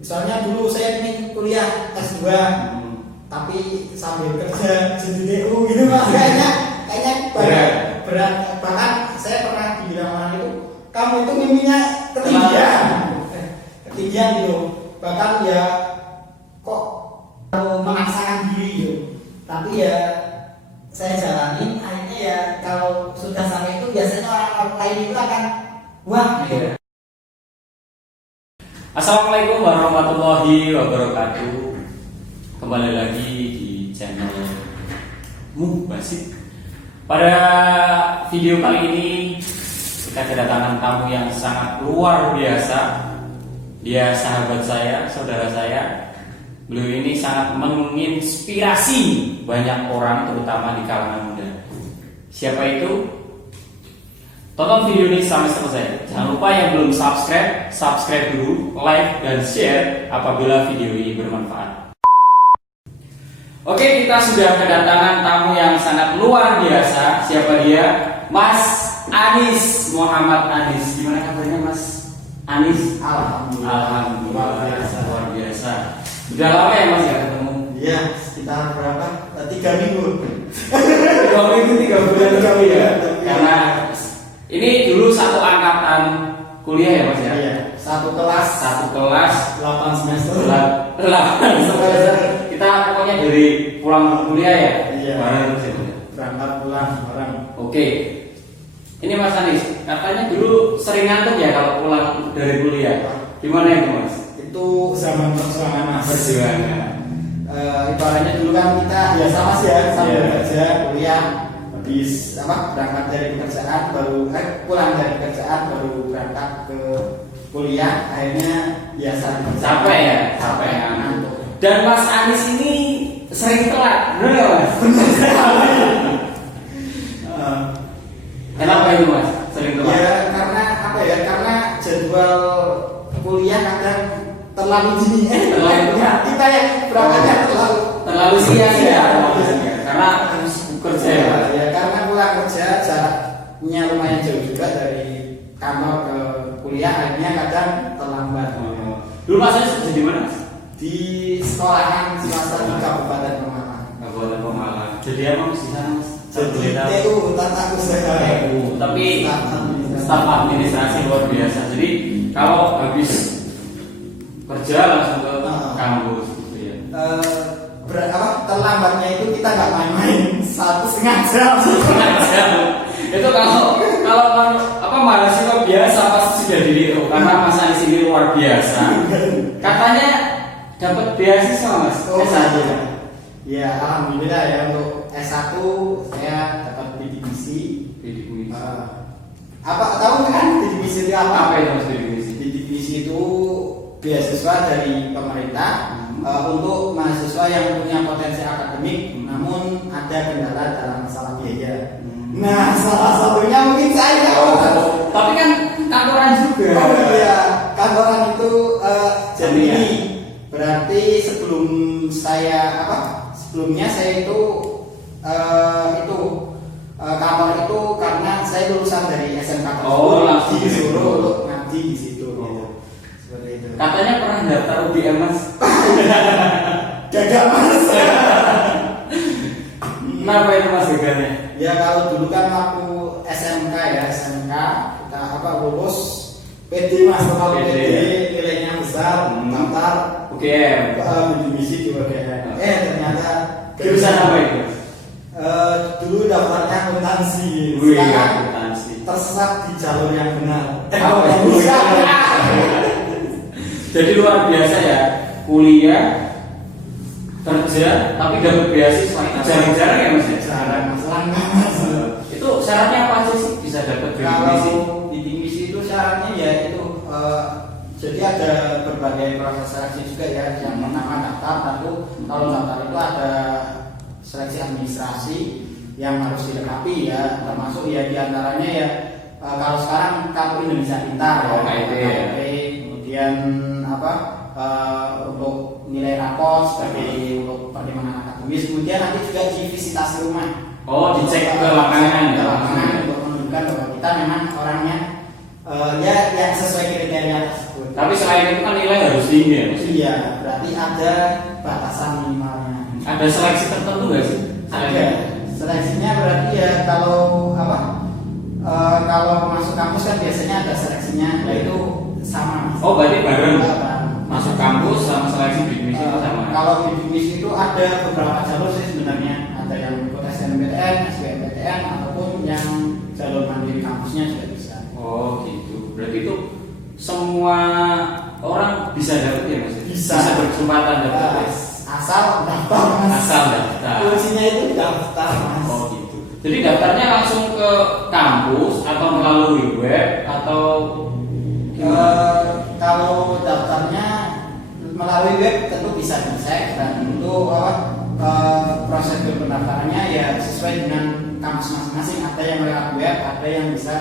Misalnya dulu saya ingin kuliah S2, tapi sambil kerja jadi DU gitu Mas, kayaknya berat. Bahkan saya pernah dibilang orang itu, kamu itu mimpinya ketinggian gitu. Bahkan ya kok memaksakan diri gitu. Tapi ya saya jalanin, akhirnya ya kalau sudah sampai itu biasanya orang lain itu akan wah gitu. Assalamualaikum warahmatullahi wabarakatuh. Kembali lagi di channel Mubasik. Pada video kali ini kita kedatangan tamu yang sangat luar biasa. Dia sahabat saya, saudara saya. Beliau ini sangat menginspirasi banyak orang, terutama di kalangan muda. Siapa itu? Tonton video ini sampai selesai. Jangan lupa yang belum subscribe dulu, like dan share apabila video ini bermanfaat. Oke, kita sudah kedatangan tamu yang sangat luar biasa. Siapa dia? Mas Anis, Muhammad Anis. Gimana kabarnya Mas Anis? Alhamdulillah. Luar biasa. Udah lama ya Mas ya ketemu? Iya, sekitar berapa? 3 minggu. 3 minggu, 3 bulan kami ya. Karena ini dulu satu angkatan kuliah ya Mas ya? Iya, satu kelas 8 semester. 8 semester. Kita pokoknya dari pulang kuliah ya? Iya. Bareng terus ya? Berangkat pulang bareng. Oke. Ini Mas Anis, katanya dulu sering ngantuk ya kalau pulang dari kuliah. Gimana itu Mas? Itu zaman perjuangan Mas. Perjuangan. Ibaratnya dulu kan kita biasa Mas ya, sambil Iya. kerja, kuliah, habis berangkat dari pekerjaan baru pulang dari pekerjaan baru berangkat ke kuliah, akhirnya biasa Capek ya? Capek ngantuk. Dan Mas Anis ini sering telat, bener ya Mas? Kenapa itu Mas? Sering telat? Ya karena apa ya? Karena jadwal kuliah kadang terlalu dini. Kita yang berangkatnya Terlalu siang ya? Karena harus bekerja ya? Ya karena pulang kerja jaraknya lumayan jauh juga dari kantor ke kuliah, akhirnya kadang terlambat. Dulu Mas Anis kerja di mana Mas? Di sekolahan swasta di Kabupaten Pemalang. Kabupaten Pemalang. Jadi apa Mas di sana Mas? Jadi TU tata usaha. Tapi staf administrasi luar biasa. Jadi kalau habis kerja langsung ke kampus gitu ya. Terlambatnya itu kita nggak main-main 1,5 jam. Itu kalau mahasiswa biasa pasti sudah ditiru karena Mas Anis ini luar biasa. Katanya dapat beasiswa Mas. S1. Ya alhamdulillah ya, untuk S1 saya dapat bidik misi. Apa tahu kan bidik misi itu apa? Apa itu Mas bidik misi? Bidik misi itu beasiswa dari pemerintah untuk mahasiswa yang punya potensi akademik namun ada kendala dalam masalah biaya. Nah, salah satunya mungkin saya. Tapi kan kantoran juga. Oh iya, kantoran itu jadi ya? ini berarti sebelumnya saya itu kantor itu karena saya lulusan dari SMK tersebut, langsung disuruh untuk ngaji di situ. Gitu. Seperti itu. Katanya pernah daftar UGM Mas. Gagal Mas. Kenapa itu Mas gagalnya? Ya kalau dulu kan waktu SMK kita lulus PD Mas, kalau PD nilainya besar, daftar UGM. bidik misi di UGM. Ternyata Jurusan apa itu? Dulu daftarnya akuntansi. Sekarang akuntansi. Tersesat di jalur yang benar. Jadi luar biasa ya, kuliah, kerja, tapi dapat beasiswa. Jarang-jarang ya Mas? Jarang Mas. Itu syaratnya apa aja sih bisa dapat bidik misi? Kalau bidik misi itu syaratnya ya itu jadi ada berbagai proses seleksi juga ya. Yang pertama daftar, lalu kalau daftar itu ada seleksi administrasi yang harus dilengkapi ya, termasuk ya diantaranya ya kalau sekarang Kartu Indonesia Pintar ya, KIP. Kemudian untuk nilai rapor sebagai untuk bagaimana akademis, kemudian nanti juga di visitasi rumah. Oh, dicek ke lapangan ya? Ke lapangan untuk menunjukkan bahwa kita memang orangnya ya yang sesuai kriteria tersebut. Tapi selain itu kan nilai harus tinggi ya Mas? Iya, berarti ada batasan minimalnya. Ada seleksi tertentu nggak sih? Ada. Seleksinya berarti ya kalau apa? Kalau masuk kampus kan biasanya ada seleksinya, yaitu sama. Oh, berarti bareng. Bareng. Masuk kampus sama seleksi bidik misi itu sama. Kalau bidik misi itu ada beberapa jalur sih sebenarnya. Ada yang ikut SNMPTN, SBMPTN, ataupun yang jalur mandiri kampusnya juga bisa. Oh gitu. Berarti itu semua orang bisa dapat ya Mas? Bisa berkesempatan dapat. Ya? Asal daftar Mas. Asal daftar. Kuncinya itu daftar Mas. Oh gitu. Jadi daftarnya langsung ke kampus atau melalui web atau kalau daftarnya melalui web tentu bisa dicek, dan untuk prosedur pendaftarannya ya sesuai dengan kampus masing-masing. Ada yang lewat web, ada yang bisa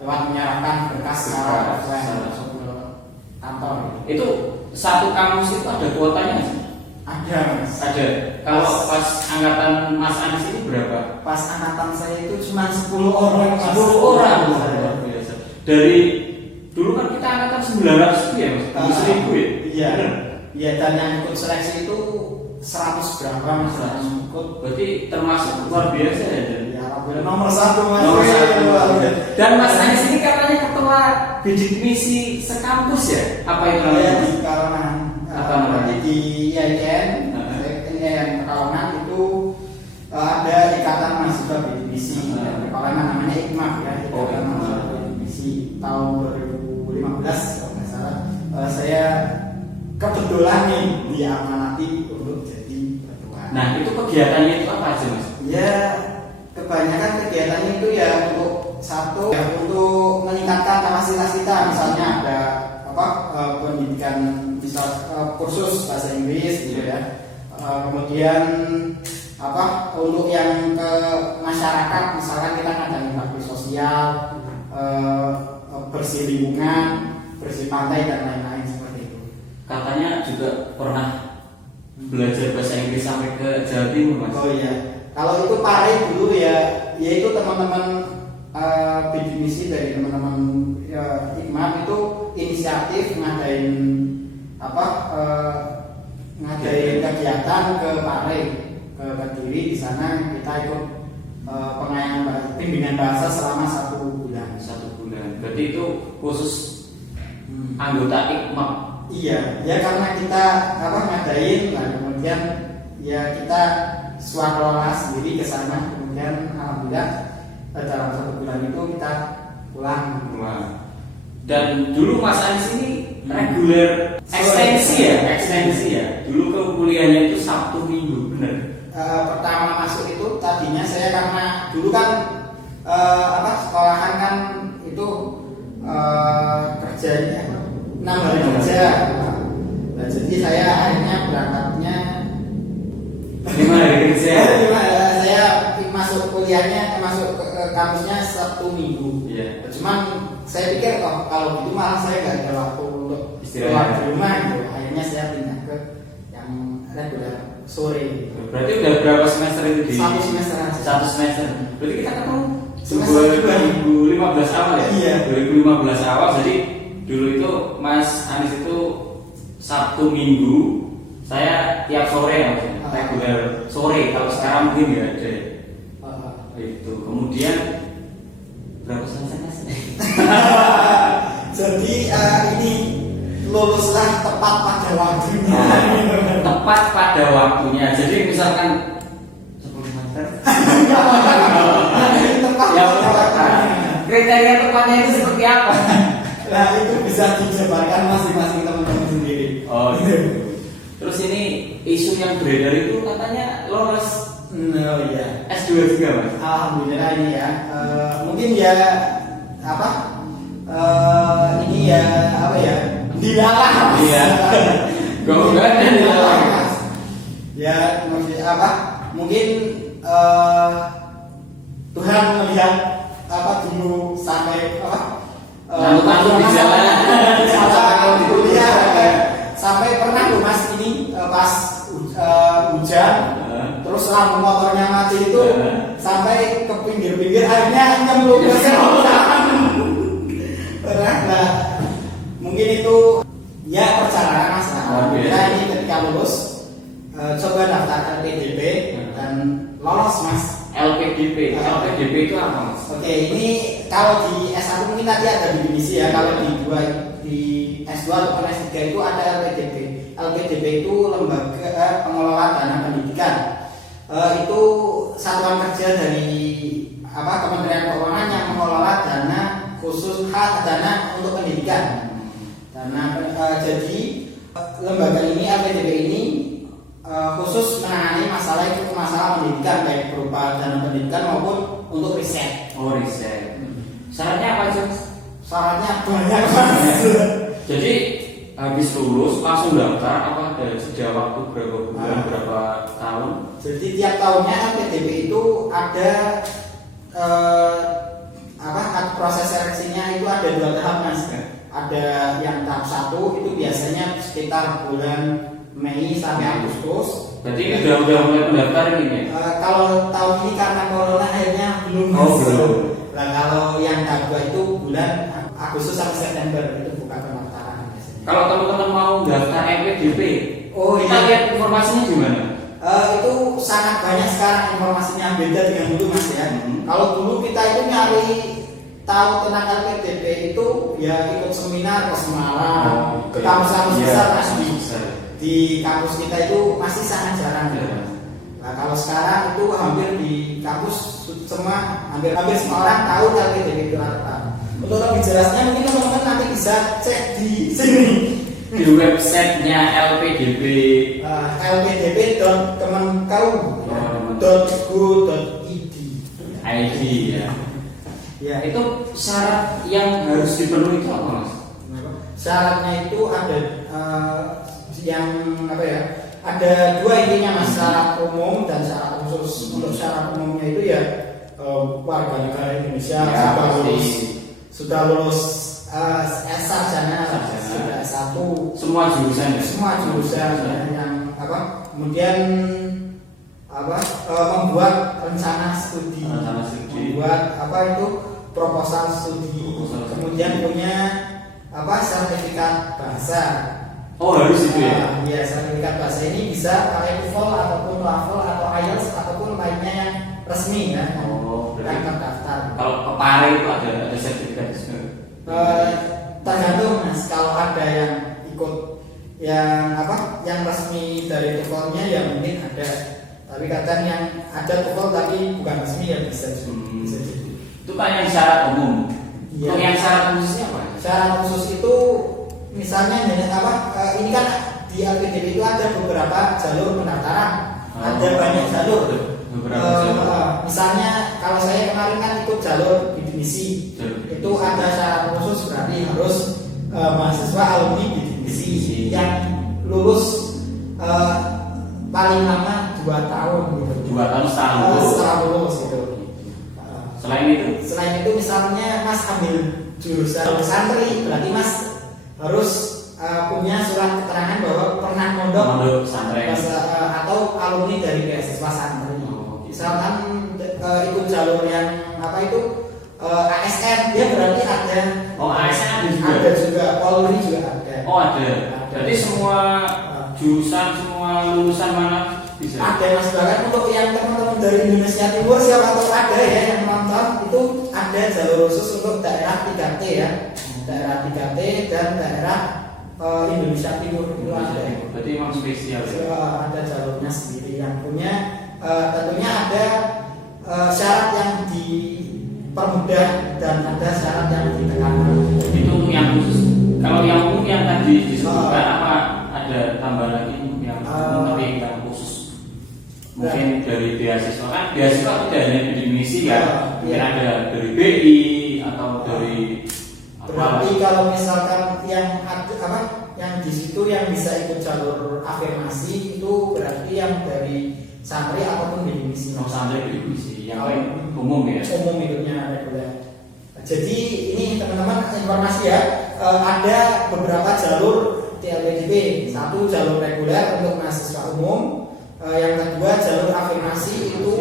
lewat menyerahkan berkas secara offline masuk ke kantor. Itu satu kampus itu ada kuotanya sih? Ada Mas. Ada. Kalau pas angkatan Mas Anis ini berapa? Pas angkatan saya itu cuma 10 orang. 10 orang. Luar biasa. Dari dulu kan kita angkatan 900 ya Mas? 1000 ya? Iya. Iya, dan yang ikut seleksi itu 100 berapa Mas? 100 ikut. Berarti termasuk luar biasa ya? Ya, alhamdulillah nomor 1 Mas. Nomor 1. Dan Mas Anis ini katanya ketua bidik misi sekampus ya? Apa itu namanya? Di Pekalongan. Apa namanya? Di IAIN, IAIN Pekalongan itu ada ikatan mahasiswa bidik misi. Dan Pekalongan namanya IKMAF ya. Ikatan mahasiswa bidik misi tahun 2015 kalau nggak salah. Saya kebetulan nih diamanati untuk jadi ketua. Nah itu kegiatannya itu apa aja Mas? Ya kebanyakan kegiatannya itu ya untuk satu ya untuk meningkatkan kapasitas kita, misalnya ada pendidikan misal kursus bahasa Inggris gitu ya. Kemudian untuk yang ke masyarakat, misalkan kita ngadain bakti sosial, bersih lingkungan, bersih pantai dan lain-lain seperti itu. Katanya juga pernah belajar bahasa Inggris sampai ke Jawa Timur Mas? Oh iya, kalau itu pare dulu ya, yaitu teman-teman bidik misi dari teman-teman IKMAF itu inisiatif ngadain ngadain kegiatan ke Pare, ke Kediri. Di sana kita ikut bimbingan bahasa selama 1 bulan. 1 bulan. Berarti itu khusus anggota IKMAF. Iya, ya karena kita ngadain, nah kemudian ya kita swakelola sendiri ke sana, kemudian alhamdulillah dalam 1 bulan itu kita pulang. Wah. Dan dulu Mas Anis ini reguler ekstensi ya. Dulu ke kuliahnya itu Sabtu Minggu, bener? Pertama masuk itu tadinya saya karena dulu kan sekolahan kan itu kerjanya 6 hari kerja. Nah, jadi saya akhirnya berangkatnya 5 hari kerja. Saya masuk kuliahnya, masuk ke kampusnya Sabtu Minggu. Iya. Cuman saya pikir kalau gitu malah saya nggak ada waktu untuk istirahat di rumah gitu. Akhirnya saya pindah ke yang reguler sore. Berarti udah berapa semester itu di? 1 semester aja. 1 semester. Berarti kita ketemu Semester 2015 awal ya? Iya. 2015 awal. Jadi dulu itu Mas Anis itu Sabtu Minggu, saya tiap sore ya maksudnya. Reguler sore. Kalau sekarang mungkin nggak ada. Itu. Kemudian berapa semester Mas? Jadi ini luluslah tepat pada waktunya. Tepat pada waktunya. Jadi misalkan 10 semester. Tepat Ya, pada waktunya. kriteria tepatnya itu seperti apa? Nah itu bisa dijabarkan masing-masing teman-teman sendiri. Oh gitu. Terus ini isu yang beredar itu katanya lolos Oh iya. S2 juga Mas? Alhamdulillah ini ya. Mungkin ya ini ya dilalah. Iya. Gak dilalah. Ya mungkin Tuhan melihat dulu sampai lalu di jalan di kuliah sampai pernah tuh Mas ini pas hujan terus lampu motornya mati itu sampai ke pinggir-pinggir akhirnya nyemplung ke jalan. lah. Mungkin itu ya perjalanan mas. Alhamdulillah ini ketika lulus coba daftar LPDP dan lolos mas. LPDP itu apa mas? Oke, ini kalau di S1 mungkin nanti ada definisi ya. Kalau di S2 atau S3 itu ada LPDP. LPDP itu lembaga pengelola dana pendidikan. Itu satuan kerja dari Kementerian Keuangan yang mengelola dana khusus dana untuk pendidikan. Jadi lembaga ini LPDP ini khusus menangani masalah pendidikan baik berupa dana pendidikan maupun untuk riset. Oh riset. Syaratnya apa aja? Syaratnya banyak mas. Jadi habis lulus langsung daftar apa ada jeda waktu berapa bulan berapa tahun? Jadi tiap tahunnya LPDP itu ada proses seleksinya itu ada 2 tahap mas. Ada yang tahap 1 itu biasanya sekitar bulan Mei sampai Agustus. Berarti ini udah mulai pendaftaran ini ya? Kalau tahun ini karena corona akhirnya belum. Belum. Nah kalau yang tahap 2 itu bulan Agustus sampai September itu buka pendaftaran biasanya. Kalau teman-teman mau daftar LPDP, kita iya. lihat informasinya gimana? Itu sangat banyak sekarang informasinya, beda dengan dulu mas ya. Kalau dulu kita itu nyari tahu tentang LPDP itu ya ikut seminar ke Semarang, ke kampus-kampus besar mas. Di kampus kita itu masih sangat jarang ya. Nah kalau sekarang itu hampir di kampus hampir semua orang tahu LPDP itu apa. Untuk lebih jelasnya mungkin teman-teman nanti bisa cek di sini di websitenya LPDP. lpdp.kemenkeu.go.id. ID ya. Ya itu syarat yang harus dipenuhi itu apa mas? Syaratnya itu ada ada 2 intinya mas, syarat umum dan syarat khusus. Untuk syarat umumnya itu ya warga negara Indonesia sudah lulus sarjana, sudah S1, semua jurusan yang kemudian membuat rencana studi, membuat proposal studi, kemudian punya sertifikat bahasa. Oh harus itu ya? Iya, sertifikat bahasa ini bisa pakai TOEFL ataupun TOEFL atau IELTS ataupun lainnya yang resmi ya. Yang terdaftar. Kalau kepare itu ada sertifikat juga? Tergantung mas. Kalau ada yang ikut yang resmi dari TOEFL-nya ya mungkin ada. Tapi kadang yang ada TOEFL tapi bukan resmi ya bisa jadi. Itu kan yang syarat umum. Iya. Yang syarat khususnya apa? Syarat khusus itu misalnya ini kan di LPDP itu ada beberapa jalur pendaftaran, ada banyak jalur. Misalnya kalau saya kemarin kan ikut jalur bidik misi, itu ada syarat khusus berarti harus mahasiswa alumni bidik misi yang lulus paling lama 2 tahun gitu. 2 tahun setelah lulus gitu. Selain itu misalnya mas ambil jurusan santri, berarti mas harus punya surat keterangan bahwa pernah mondok santri atau alumni dari beasiswa santri. Misalkan ikut jalur yang ASN, dia berarti ada. ASN ada juga, Polri juga ada. Ada. Berarti semua jurusan, semua lulusan mana bisa? Ada mas, bahkan untuk yang teman-teman dari Indonesia Timur siapa tahu ada ya yang nonton, itu ada jalur khusus untuk daerah 3T ya. Daerah 3T dan daerah Indonesia Timur itu ada. Berarti memang spesial ya? Ada jalurnya sendiri yang punya tentunya ada syarat yang dipermudah dan ada syarat yang ditekankan. Itu untuk yang khusus. Kalau yang umum yang tadi disebutkan apa ada tambahan lagi yang tapi yang khusus? Mungkin dari beasiswa kan beasiswa tidak hanya bidik misi ya, mungkin ada dari BI atau dari berarti kalau misalkan yang di situ yang bisa ikut jalur afirmasi itu berarti yang dari santri ataupun bidik misi. Santri bidik misi yang lain umum ya. Umum hidupnya reguler. Jadi ini teman-teman informasi ya, ada beberapa jalur di LPDP. Satu jalur reguler untuk mahasiswa umum. Yang kedua jalur afirmasi itu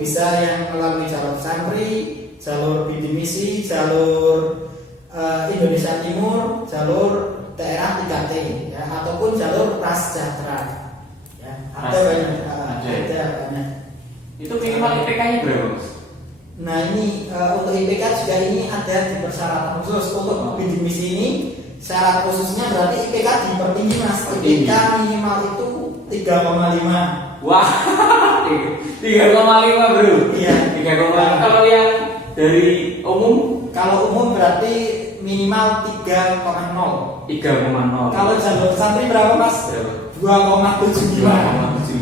bisa yang melalui jalur santri, jalur bidik misi, jalur Indonesia Timur, jalur daerah 3T ya, ataupun jalur prasejahtera. Ya, ada banyak. Itu minimal IPK-nya berapa, Mas? Nah ini untuk IPK juga ini ada di persyaratan khusus untuk bidik misi ini. Syarat khususnya berarti IPK dipertinggi Mas. IPK minimal itu 3,5. Wah, 3,5 bro. Iya. 3,5. Kalau yang dari umum? Kalau umum berarti minimal 3,0. 3,0. Kalau jalur santri berapa Mas? 2,75.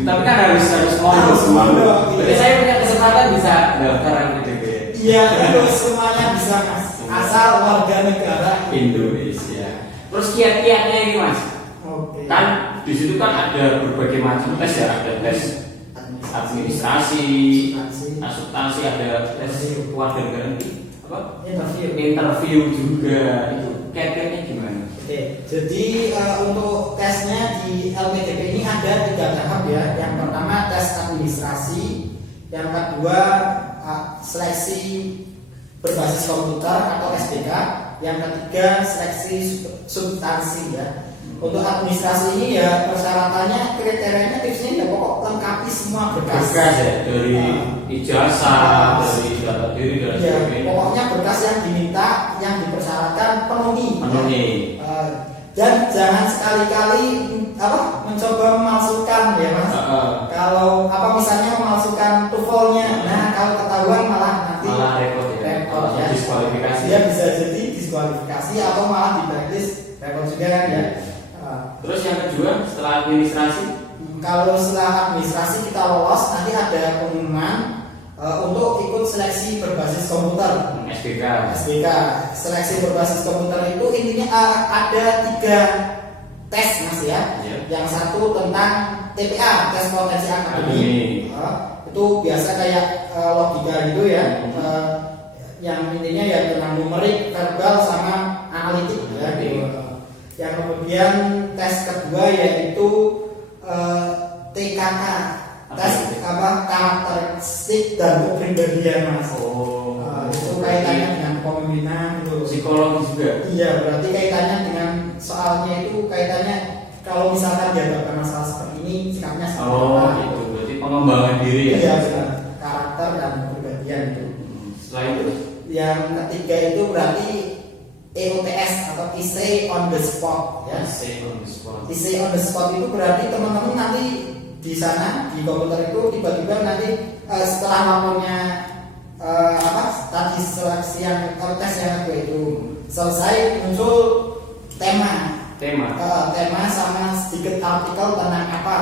Tapi kan harus mondok. Jadi saya punya kesempatan bisa daftaran PDB. Iya, terus semuanya bisa Mas. Asal warga negara Indonesia. Terus kiat-kiatnya ini Mas. Oke. Kan di situ kan ada berbagai macam tes ya, ada tes administrasi, akuntansi, ada tes kewarganegaraan, apa? Interview juga. Itu kiat-kiatnya gimana? Oke, jadi untuk tesnya di LPDP ini ada 3 tahap ya. Yang pertama tes administrasi, yang kedua seleksi berbasis komputer atau SBK, yang ketiga seleksi substansi ya. Untuk administrasi ini ya persyaratannya, kriterianya, tipsnya ya pokok lengkapi semua berkas. Berkas ya, dari ijazah, dari data diri dan ya, sebagainya. pokoknya berkas yang diminta, yang dipersyaratkan penuhi. Dan jangan sekali-kali mencoba memalsukan ya Mas. Kalau misalnya memalsukan TOEFL-nya, nah kalau ketahuan malah nanti repot ya. Diskualifikasi. Dia bisa jadi diskualifikasi atau malah di blacklist, repot juga kan ya. Terus yang kedua setelah administrasi? Kalau setelah administrasi kita lolos, nanti ada pengumuman untuk ikut seleksi berbasis komputer. SBK. Seleksi berbasis komputer itu intinya ada 3 tes Mas ya. Yang satu tentang TPA, tes potensi akademik. Itu biasa kayak logika gitu ya. Yang intinya ya tentang numerik, verbal sama analitik ya. Yang kemudian tes kedua yaitu TKK, tes karakteristik dan kepribadian Mas. Itu kaitannya dengan kepemimpinan itu. Psikologi juga. Iya, berarti kaitannya dengan soalnya itu kaitannya kalau misalkan dihadapkan masalah seperti ini sikapnya seperti apa. Gitu. Berarti pengembangan diri ya. Iya, benar. Karakter dan kepribadian itu. Selain itu yang ketiga itu berarti EOTS atau Essay on the Spot ya. Essay on the Spot. Essay on the Spot itu berarti teman-teman nanti di sana di komputer itu tiba-tiba nanti setelah lapornya tadi seleksi yang tes yang kedua itu selesai, muncul tema sama sedikit artikel tentang apa.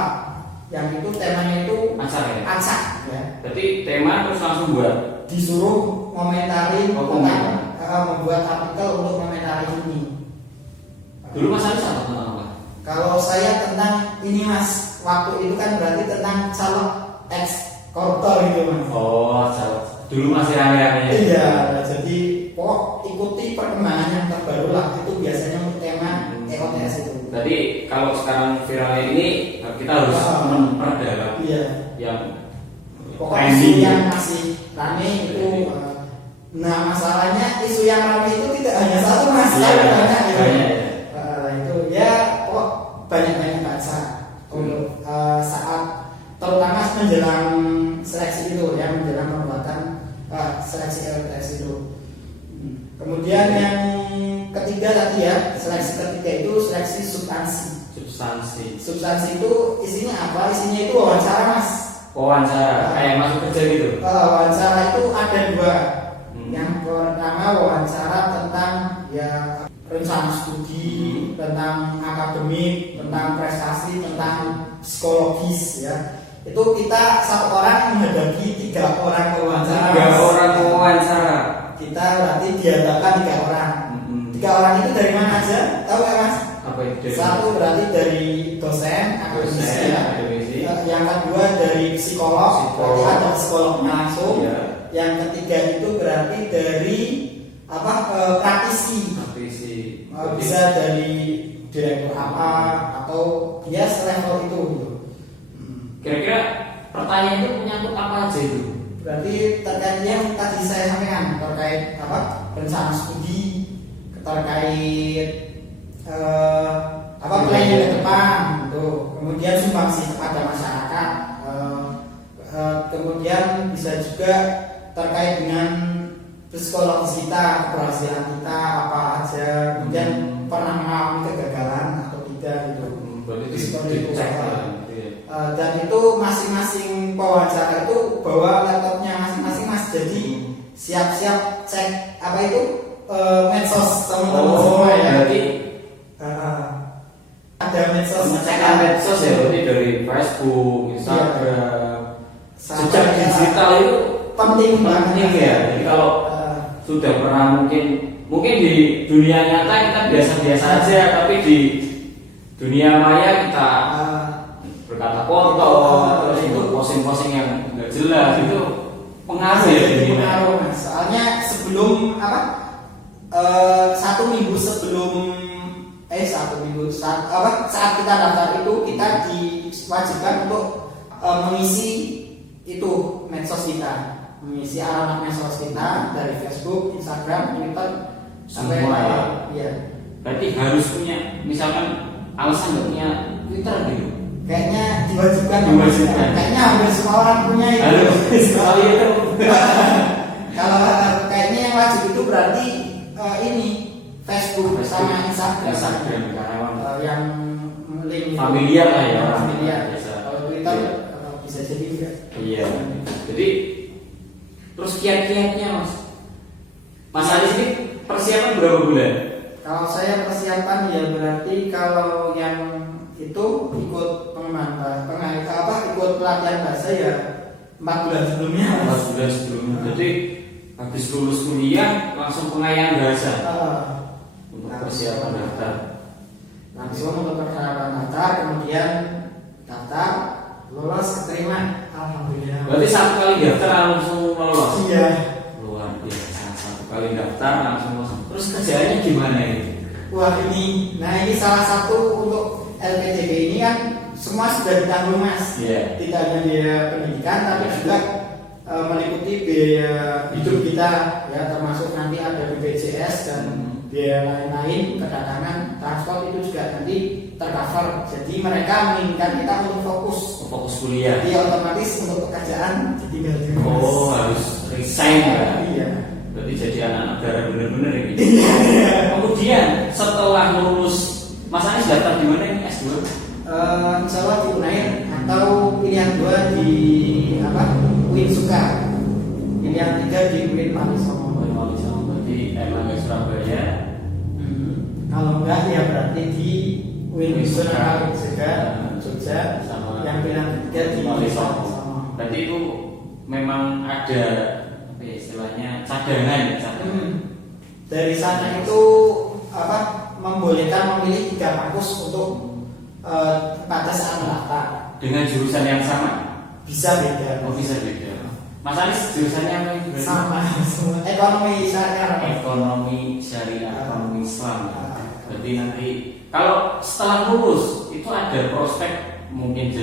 Yang itu temanya itu acak ya. Berarti tema terus langsung buat, disuruh komentarin tentang membuat artikel untuk komentari ini. Dulu Mas Aris apa tentang apa? Kalau saya tentang ini Mas, waktu itu kan berarti tentang calon ex koruptor gitu Mas. Calon. Dulu masih rame-rame. Iya, jadi ikuti perkembangan yang terbaru lah. Itu biasanya untuk tema EOTS itu. Berarti kalau sekarang viralnya ini kita harus memperdalam yang pokoknya isu yang masih rame itu. Nah masalahnya isu yang ramai itu tidak hanya satu Mas, banyak itu. Itu ya banyak baca untuk saat terutama menjelang seleksi itu ya, menjelang pembuatan seleksi LPS itu. Kemudian yang ketiga tadi ya, seleksi ketiga itu seleksi substansi itu isinya apa? Isinya itu wawancara Mas. Wawancara kayak masuk kerja gitu. Wawancara itu ada 2. Yang pertama wawancara tentang ya rencana studi, tentang akademik, tentang prestasi, tentang psikologis ya. Itu kita 1 orang menghadapi 3 orang wawancara. 3 orang wawancara. Kita berarti dihadapkan 3 orang. 3 orang itu dari mana aja? Tahu nggak Mas? Apa itu? Satu berarti dari dosen, akademisi. Yang kedua dari psikolog. Ada psikolognya langsung. Yang ketiga itu berarti dari praktisi. Bisa dari direktur apa atau dia selevel itu. Kira-kira pertanyaan itu menyangkut apa aja itu? Berarti terkait yang tadi saya sampaikan terkait rencana studi, terkait pelayanan ke depan gitu. Kemudian sumbangsi kepada masyarakat, kemudian bisa juga terkait dengan psikologis kita, keberhasilan kita apa aja, kemudian pernah mengalami kegagalan atau tidak gitu. Seperti itu. Dan itu masing-masing pewawancara itu bawa laptopnya masing-masing mas, jadi siap-siap cek medsos teman-teman semua ya. Berarti ada medsos, mengecekkan medsos ya, berarti dari Facebook, Instagram, jejak digital itu penting banget ya. Jadi kalau sudah pernah mungkin di dunia nyata kita biasa-biasa aja, tapi di dunia maya kita berkata kotor, terus itu posting-posting yang nggak jelas, itu pengaruh ya. Pengaruh mas. Soalnya sebelum saat kita daftar itu kita diwajibkan untuk mengisi itu medsos kita, mengisi alamat medsos kita dari Facebook, Instagram, Twitter, sampai semua ya. Iya. Berarti harus punya, misalkan alasan nggak punya Twitter gitu. Kayaknya diwajibkan. Kayaknya hampir semua orang punya itu. Sekali itu. Kalau kayaknya yang wajib itu berarti ini Facebook sama Instagram karena yang link familiar lah ya. Familiar. Biasa. Kalau Twitter bisa jadi juga. Iya. Jadi terus kiat-kiatnya Mas Aris ini persiapan berapa bulan? Kalau saya persiapan ya berarti kalau yang itu ikut ikut pelatihan bahasa ya 4 bulan sebelumnya. 4 bulan sebelumnya. Jadi habis lulus kuliah langsung pengayaan bahasa. Untuk persiapan daftar. Langsung untuk persiapan daftar, kemudian daftar, lolos, keterima. Alhamdulillah. Berarti satu kali daftar langsung lolos. Iya. Luar biasa. Satu kali daftar langsung lolos. Terus kerjaannya gimana ini? Wah ini salah satu untuk LPDP ini kan semua sudah ditanggung mas. Yeah. Tidak hanya biaya pendidikan tapi juga meliputi biaya hidup kita ya, termasuk nanti ada BPJS dan biaya lain-lain, kedatangan, transport itu juga nanti tercover. Jadi mereka menginginkan kita untuk fokus kuliah. Jadi otomatis untuk pekerjaan jadi nggak di rumah. Oh harus resign ya? Iya. Berarti jadi anak negara bener-bener ini. Kemudian setelah lulus, Mas Anies daftar di mana ini S2? Insya Allah di Unair atau pilihan 2 di UIN Suka, pilihan 3 di UIN Walisongo. Berarti Erlangga Surabaya. Kalau enggak ya berarti di UIN Suka Jogja, sama yang pilihan 3 di Walisongo. Berarti itu memang ada istilahnya cadangan ya. Dari sana itu membolehkan memilih 3 kampus untuk pada saat mendaftar. Dengan jurusan yang sama? Bisa beda. Oh bisa beda. Mas Anies jurusannya apa ini? Sama. Ekonomi syariah. Ekonomi syariah, ekonomi Islam. Berarti nanti kalau setelah lulus itu ada prospek mungkin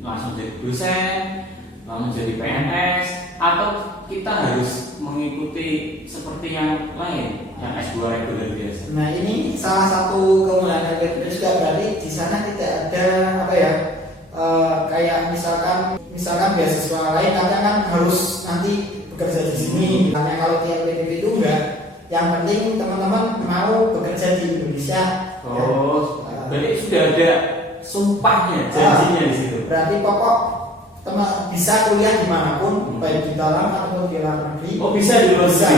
langsung jadi dosen, langsung jadi PNS, atau kita harus mengikuti seperti yang lain, yang S2 reguler biasa. Nah ini salah satu keunggulan reguler juga, berarti di sana tidak ada kayak misalkan beasiswa lain karena kan harus nanti bekerja di sini. Karena kalau di LPDP itu enggak, yang penting teman-teman mau bekerja di Indonesia. Oh, berarti sudah ada sumpahnya, janjinya di situ. Berarti pokok teman bisa kuliah dimanapun, baik di dalam atau di luar negeri. Oh bisa di luar negeri?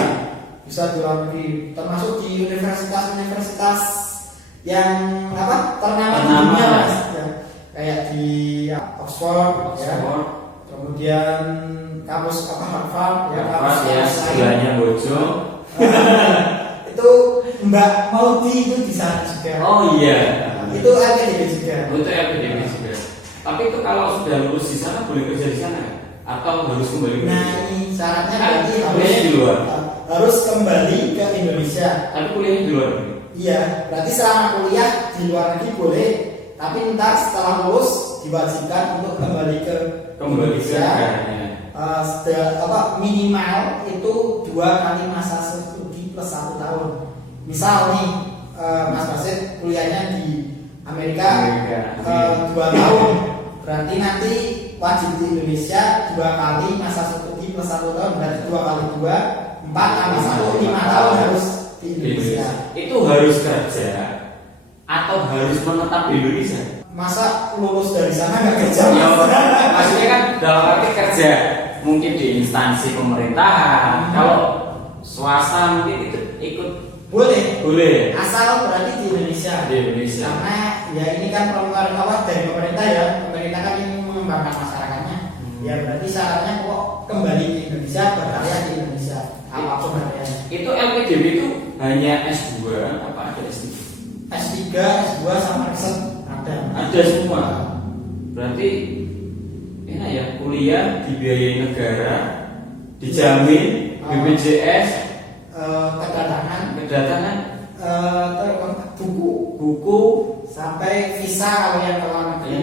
Bisa di luar negeri, termasuk di universitas-universitas yang ternama di dunia mas. Ya. Kayak di Oxford. Ya. Kemudian kampus Harvard, sebelahnya Bojo. Itu Mbak Maudy itu di sana juga. Oh iya. Itu LPDP juga. Itu LPDP juga. Tapi itu kalau sudah lulus di sana boleh kerja di sana atau harus kembali ke Nah ini syaratnya berarti kuliahnya di luar. Harus kembali ke Indonesia. Tapi kuliahnya di luar. Iya, berarti selama kuliah di luar negeri boleh, tapi ntar setelah lulus diwajibkan untuk kembali ke Indonesia. Minimal itu 2 kali masa studi plus 1 tahun. misal nih Mas Basit kuliahnya di Amerika 2 tahun, berarti nanti wajib di Indonesia 2 kali masa studi plus 1 tahun, berarti 2 kali 2 4 tambah 1 5 tahun harus di Indonesia. Itu harus kerja atau harus menetap di Indonesia? Masa lulus dari sana nggak kerja? Ya, maksudnya kan dalam arti kerja mungkin di instansi pemerintahan. Kalau swasta mungkin ikut boleh. Asal berarti di Indonesia. Karena ya ini kan program awal dari pemerintah ya. Pemerintah kan ingin mengembangkan masyarakatnya. Ya berarti syaratnya kok kembali di Indonesia, berkarya di Indonesia. Apapun karyanya. Itu LPDP itu hanya S2 apa ada S3? S3, S2 sama riset ada semua. Berarti enak ya, kuliah dibiayai negara, dijamin BPJS, kedatangan, buku sampai visa kalau yang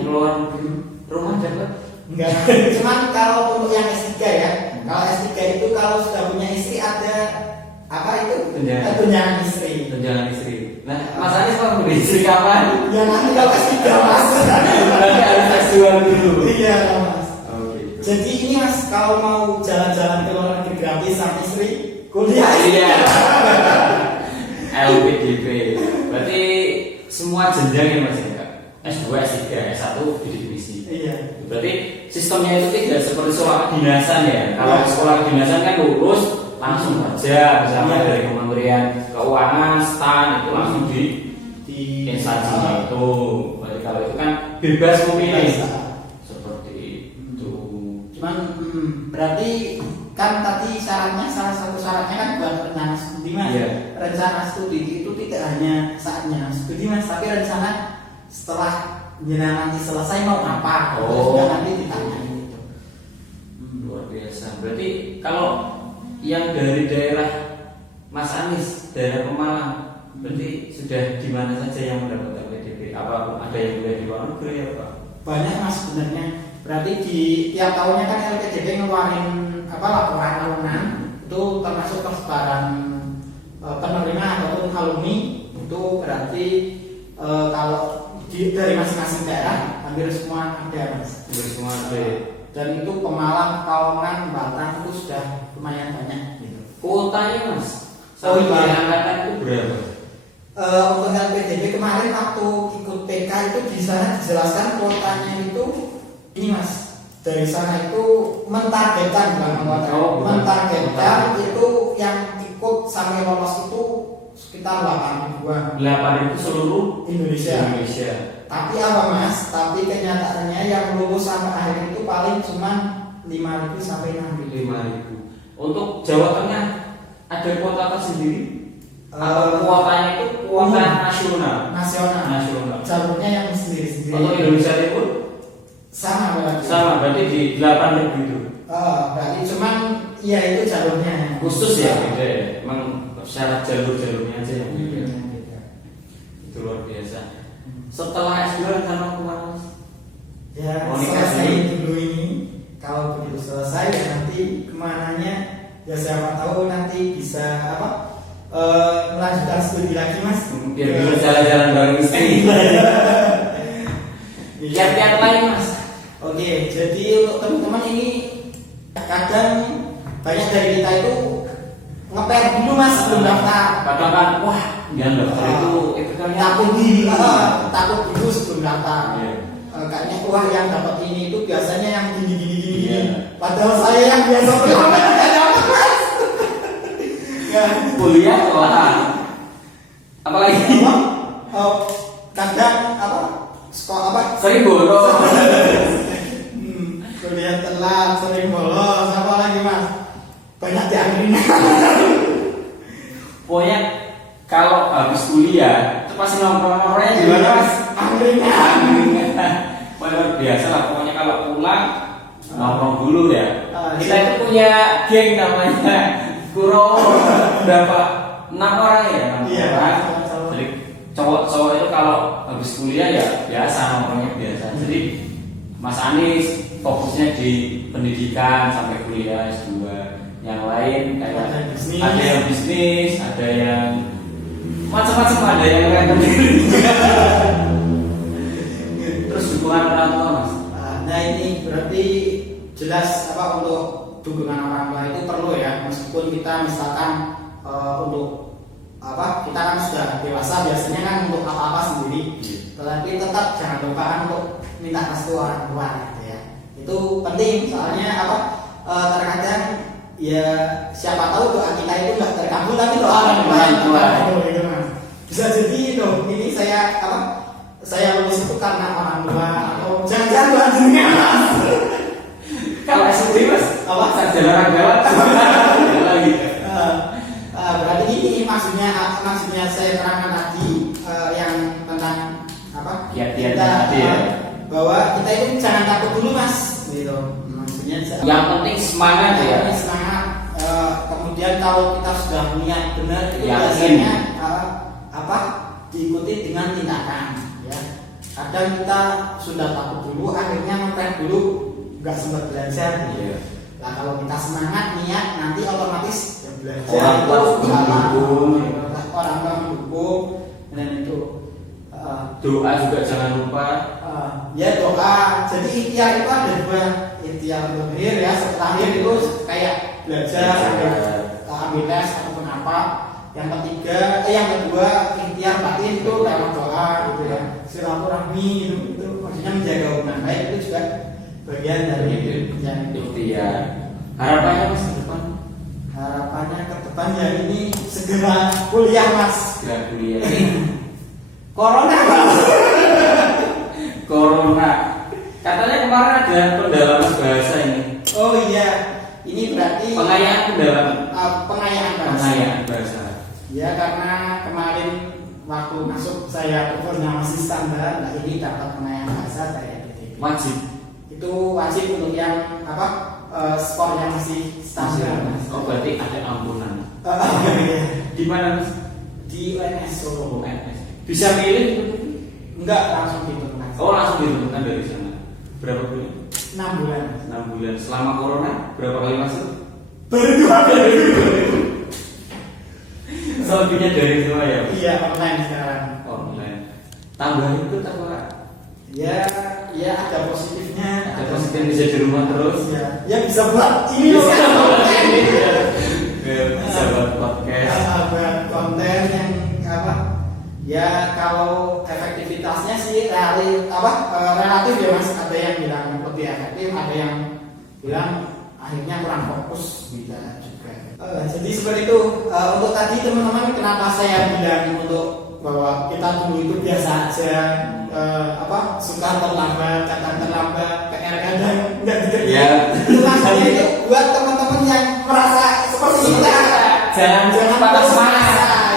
keluar negeri. Rumah dapat? Enggak. Cuman kalau untuk yang S3 ya, kalau S3 itu kalau sudah punya istri ada apa itu? Tunjangan istri. Nah, Mas Anies mau beli istri kapan? Ya nanti kalau S3 Mas. Berarti harus S2 dulu. Iya Mas. Jadi ini Mas kalau mau jalan-jalan ke luar negeri gratis sama istri, kuliah. Iya. LPDP. Berarti semua jenjang ya Mas ya. S2, S3, S1 bidik misi. Iya. Berarti sistemnya itu tidak seperti sekolah kedinasan ya. Kalau sekolah kedinasan kan lulus langsung kerja, misalnya dari Kementerian Keuangan, STAN itu langsung di instansinya itu. Berarti kalau itu kan bebas memilih. Seperti itu. Cuman berarti kan tadi syaratnya salah satu syaratnya kan buat rencana studi Mas. Rencana studi itu tidak hanya saatnya studi Mas, tapi rencana setelah nanti selesai mau apa? Sudah nanti ditanya gitu. Luar biasa. Berarti kalau yang dari daerah Mas Anies, daerah Pemalang, berarti sudah di mana saja yang mendapatkan LPDP? Apa ada yang kuliah di luar negeri apa? Banyak Mas sebenarnya. Berarti di tiap tahunnya kan LPDP ngeluarin laporan tahunan itu termasuk persebaran penerima ataupun alumni itu berarti kalau dari masing-masing daerah hampir semua ada Mas. Hampir semua ada. Dan itu Pemalang, Pekalongan, Batang itu sudah lumayan banyak gitu. Kuotanya Mas sampai angkatan itu berapa? Untuk LPDP kemarin waktu ikut PK itu di sana dijelaskan kuotanya itu ini Mas, dari sana itu mentargetkan mentargetkan itu yang ikut sampai lolos itu sekitar 8.000-an. 8.000 seluruh Indonesia. Tapi apa Mas? Tapi kenyataannya yang lulus sampai akhir itu paling cuma 5.000 sampai 6.000. Untuk Jawa Tengah ada kuota tersendiri? Atau kuotanya itu kuota nasional? Jalurnya yang sendiri-sendiri. Untuk Indonesia Timur? Sama berarti di 8.000 itu. Berarti cuman ya itu jalurnya khusus ya beda ya. Emang syarat jalurnya aja yang beda. Itu luar biasa. Setelah S2 rencana kemana Mas? Ya selesai dulu ini. Kalau begitu selesai ya nanti kemananya ya siapa tahu nanti bisa melanjutkan studi lagi Mas. Biar bisa jalan-jalan bareng istri. Lihat-lihat lain Mas. Oke, jadi untuk teman-teman ini kadang banyak dari kita itu ngeper dulu Mas sebelum daftar. Kadang kan wah yang daftar itu kan takut dulu sebelum daftar. Kayaknya wah yang dapat ini itu biasanya yang gini. Padahal saya yang biasa pertama nggak dapat Mas. Kuliah telat. Apalagi kadang sekolah sering bolos. Kuliah telat, sering bolos, apa lagi Mas? Banyak diangkringan. Pokoknya kalau habis kuliah itu pasti nongkrong-nongkrongnya di mana Mas? Angkringan. Luar biasa lah. Pokoknya kalau pulang nongkrong dulu ya. Kita itu punya geng namanya Kuro. Berapa? 6 orang ya? 6 orang. Jadi cowok-cowok itu kalau habis kuliah ya biasa nongkrongnya biasa. Jadi Mas Anies fokusnya di pendidikan sampai kuliah S2. Yang lain kayak ada yang bisnis, ada yang macam-macam ada yang random. Terus dukungan orang tua mas. Nah ini berarti jelas apa untuk dukungan orang tua itu perlu ya, meskipun kita misalkan untuk apa kita kan sudah dewasa biasanya kan untuk apa-apa sendiri, tetapi tetap jangan lupakan untuk minta restu orang tua gitu ya. Itu penting soalnya apa terkadang ya siapa tahu doa kita itu nggak terkabul tapi doa orang tua gitu mas. Bisa jadi itu ini saya apa saya lulus itu karena orang tua atau jangan-jangan doa dunia mas. Kalau sendiri mas apa sarjana ragawan lagi. Berarti ini maksudnya saya terangkan tadi yang tentang apa kita bahwa kita itu jangan takut dulu mas gitu. Maksudnya yang penting semangat ya. Semangat. Kemudian kalau kita sudah niat benar itu ya, biasanya apa diikuti dengan tindakan ya. Kadang kita sudah takut dulu akhirnya ngetrek dulu nggak sempat belajar gitu. Nah kalau kita semangat niat nanti otomatis ya belajar orang tua mendukung dan itu doa juga jangan lupa. Ya doa. Jadi ikhtiar itu ada dua, ikhtiar lahir ya, setelah lahir itu kayak belajar, ambil tes ataupun apa. Yang kedua ikhtiar batin itu lewat doa gitu ya, silaturahmi itu maksudnya menjaga hubungan baik itu juga bagian dari ikhtiar. Harapannya mas ke depan? Harapannya ke depan ya ini segera kuliah mas. Segera kuliah. Corona mas. Corona. Katanya kemarin ada pendalaman bahasa ini. Oh iya, ini berarti pengayaan pendalaman. Pengayaan bahasa. Ya karena kemarin waktu masuk saya tutornya masih standar, nah ini dapat pengayaan bahasa saya PTB. Wajib. Itu wajib untuk yang apa skornya masih standar. Oh berarti ada ampunan. Di mana mas? Di UNS Solo. Bisa milih? Enggak langsung ditentukan. Oh langsung ditentukan dari sana. Berapa bulan? 6 bulan. 6 bulan. Selama corona berapa kali masuk? Baru 2 kali. Selebihnya dari semua ya? Iya online sekarang. Online. Tambahan itu apa? Ya ada positifnya. Ada positif bisa di rumah terus. Ya bisa buat ini loh. Bisa buat podcast. Buat konten yang apa? Ya kalau efektivitasnya sih relatif ya mas. Ada yang bilang lebih efektif, ada yang bilang akhirnya kurang fokus bisa juga. Jadi seperti itu. Untuk tadi teman-teman kenapa saya bilang untuk bahwa kita dulu itu biasa aja suka terlambat, kadang terlambat, PR kadang nggak dikerjain. Itu maksudnya itu buat teman-teman yang merasa seperti kita. Jangan patah semangat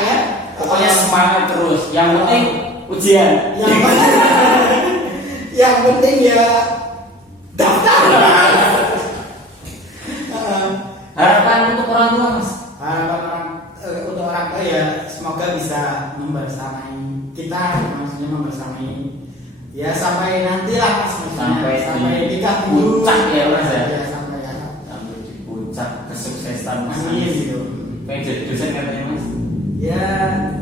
ya. Pokoknya semangat terus. Yang penting ujian. Yang penting ya daftar. Harapan untuk orang tua mas? Harapan untuk orang tua ya semoga bisa membersamai kita, maksudnya membersamai ya sampai nantilah mas, sampai nikah puncak ya mas ya sampai di puncak kesuksesan mas. Gitu. Pengen jadi dosen katanya mas? Ya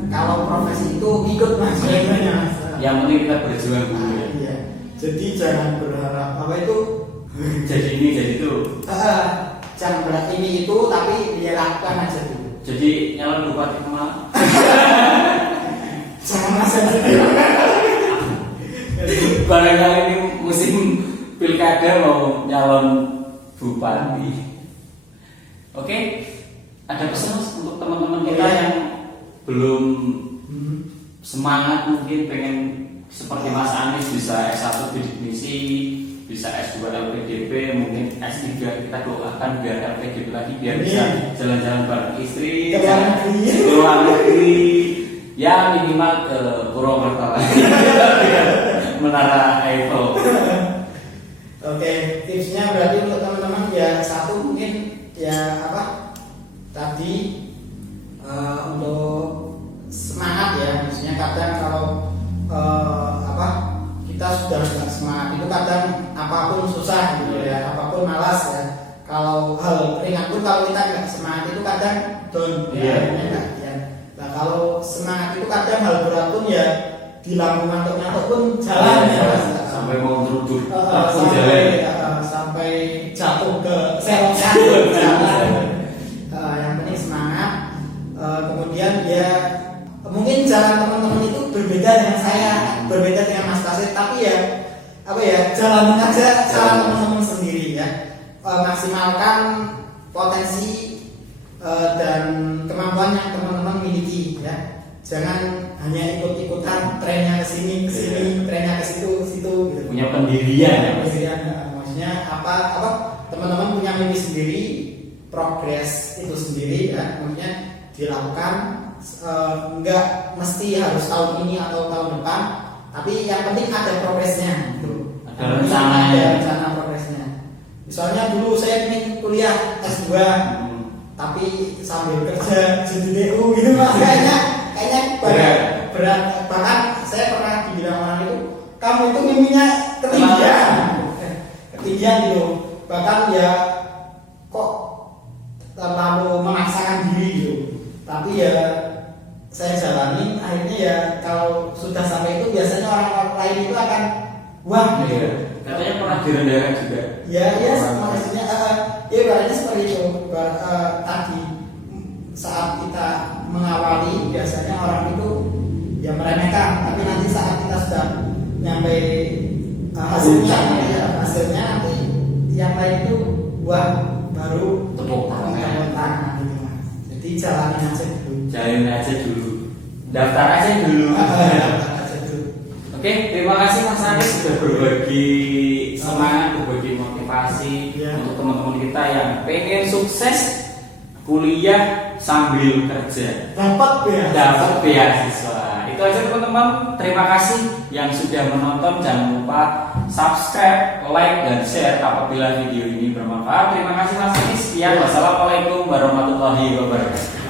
kalau profesi itu ikut mas sebenarnya mas. Yang penting kita berjuang dulu ya. Iya. Jadi jangan berharap apa itu jadi ini jadi itu. Jangan berat ini itu tapi dia lakukan aja dulu. Jadi nyalon bupati kemana? Jangan masa jadi. Barangkali ini musim pilkada mau nyalon bupati. Oke, ada pesan mas untuk teman-teman kita yang belum semangat mungkin pengen seperti Mas Anies bisa S1 bidik misi, bisa S2 LPDP, mungkin S3 kita doakan biar LPDP lagi biar bisa jalan-jalan bareng istri, keluar negeri, ya minimal ke Purwokerto Menara Eiffel. Oke, tipsnya berarti untuk teman-teman ya satu mungkin ya tadi untuk semangat ya, maksudnya kadang kalau kita sudah nggak semangat itu kadang apapun susah gitu ya, apapun malas ya. Kalau hal ringan pun kalau kita nggak semangat itu kadang down ya. Nah Kalau semangat itu kadang hal berat pun ya di lampu ngantuk-ngantuk pun jalan ya Mas. Sampai mau teruduk sampai jatuh ke selokan jalan. Yang penting semangat. Kemudian ya mungkin jalan teman-teman itu berbeda dengan saya, berbeda dengan Mas Tasir, tapi ya apa ya, jalanin aja cara teman-teman sendiri ya. Maksimalkan potensi dan kemampuan yang teman-teman miliki ya. Jangan hanya ikut-ikutan trennya ke sini, trennya ke situ gitu. Punya pendirian ya, Mas. Maksudnya apa teman-teman punya mimpi sendiri, progres itu sendiri ya. Maksudnya dilakukan, enggak mesti harus tahun ini atau tahun depan, tapi yang penting ada progresnya gitu. Ada rencananya. Rencana progresnya. Misalnya dulu saya ingin kuliah S2, tapi sambil kerja jadi DU gitu Mas, kayaknya berat. Bahkan saya pernah dibilang orang itu, kamu itu mimpinya ketinggian gitu. Bahkan ya kok terlalu memaksakan diri gitu. Tapi ya saya jalani, akhirnya ya kalau sudah sampai itu biasanya orang lain itu akan wah gitu. Katanya pernah direndahkan juga. Ya maksudnya ya ibaratnya seperti itu. Tadi saat kita mengawali biasanya orang itu ya meremehkan, tapi nanti saat kita sudah nyampe hasilnya nanti yang lain itu wah baru tepuk tangan gitu Mas. Jadi jalanin aja dulu. Daftar aja dulu. Oke, terima kasih Mas Anies sudah berbagi semangat, berbagi motivasi untuk teman-teman kita yang pengen sukses kuliah sambil kerja. Dapat beasiswa. Itu aja teman-teman. Terima kasih yang sudah menonton. Jangan lupa subscribe, like, dan share apabila video ini bermanfaat. Terima kasih Mas Anies. Sekian. Wassalamualaikum warahmatullahi wabarakatuh.